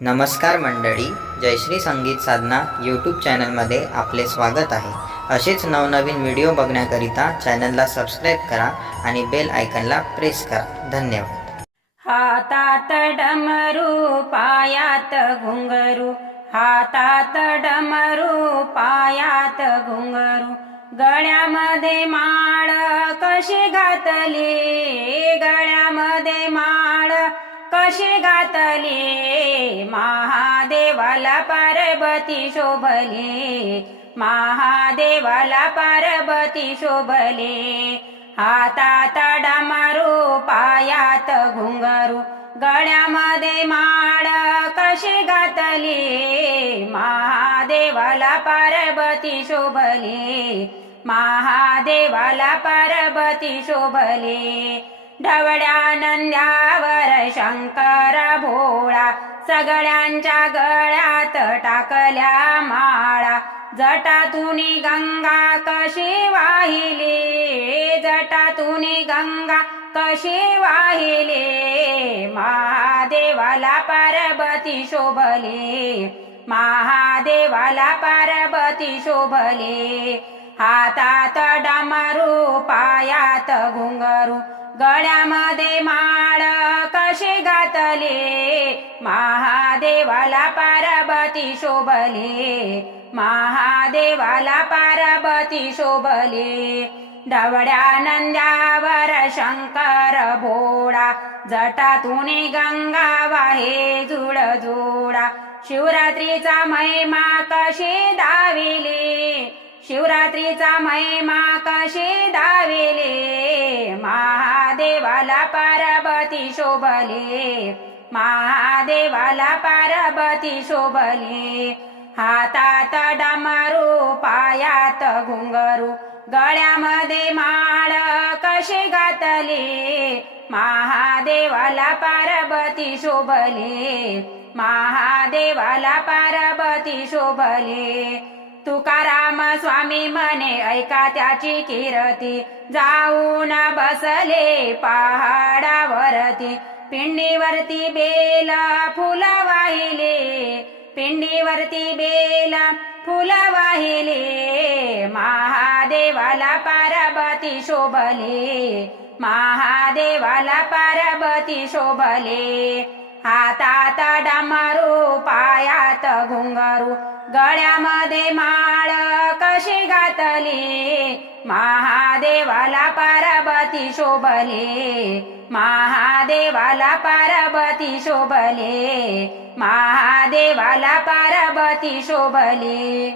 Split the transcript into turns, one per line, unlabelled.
नमस्कार मंडळी जयश्री संगीत साधना यूट्यूब चॅनलमध्ये आपले स्वागत आहे. असेच नवनवीन व्हिडिओ बघण्याकरिता चॅनलला सबस्क्राईब करा आणि बेल आयकनला प्रेस करा. धन्यवाद.
हातात डमरू पायात घुंगरू. हातात डमरू पायात घुंगरू. गळ्यामध्ये माळ कशी घातली? गळ्या अशी घातली महादेवाला पार्वती शोभली. महादेवाला पार्वती शोभले. हातात मारू पायात घुंगरू. गळ्यामध्ये माळ कशी घातली महादेवाला पार्वती शोभली. महादेवाला पार्वती शोभली. ढवळ्या नंद्या शंकर भोळा सगळ्यांच्या गळ्यात टाकल्या माळा. जटातून गंगा कशी वाहिली? जटातुनी गंगा कशी वाहिली? महादेवाला पार्वती शोभली. महादेवाला पार्वती शोभली. हातात डामरू पायात घुंगरू गळ्यामध्ये मा महादेवाला पार्वती शोभले महादेवाला पार्वती शोभले. डवड्या नंद्यावर शंकर भोळा जटातून गंगा वाहे जुळ जुळा शिवरात्रीचा महिमा कशी दाविली शिवरात्रीचा महिमा कशी दाविली महादेवाला पार्वती शोभली. महादेवाला पार्वती शोभली. हातात डमरू पायात घुंगरू. गळ्यामध्ये माळ कशी घातली? महादेवाला पार्वती शोभली. महादेवाला पार्वती शोभली. तुकाराम स्वामी म्हणे ऐका त्याची किरती. जाऊन बसले पहाडावरती. पिंडीवरती बेला फुला वाहिले पिंडीवरती बेला फुला वाहिले महादेवाला पार्वती शोभले. महादेवाला पार्वती शोभले. हातात डमरू पायात घुंगरू. गळ्यामध्ये माळ कशी घातली? महादेवाला पार्वती शोभले. महादेवाला पार्वती शोभले. महादेवाला पार्वती शोभले.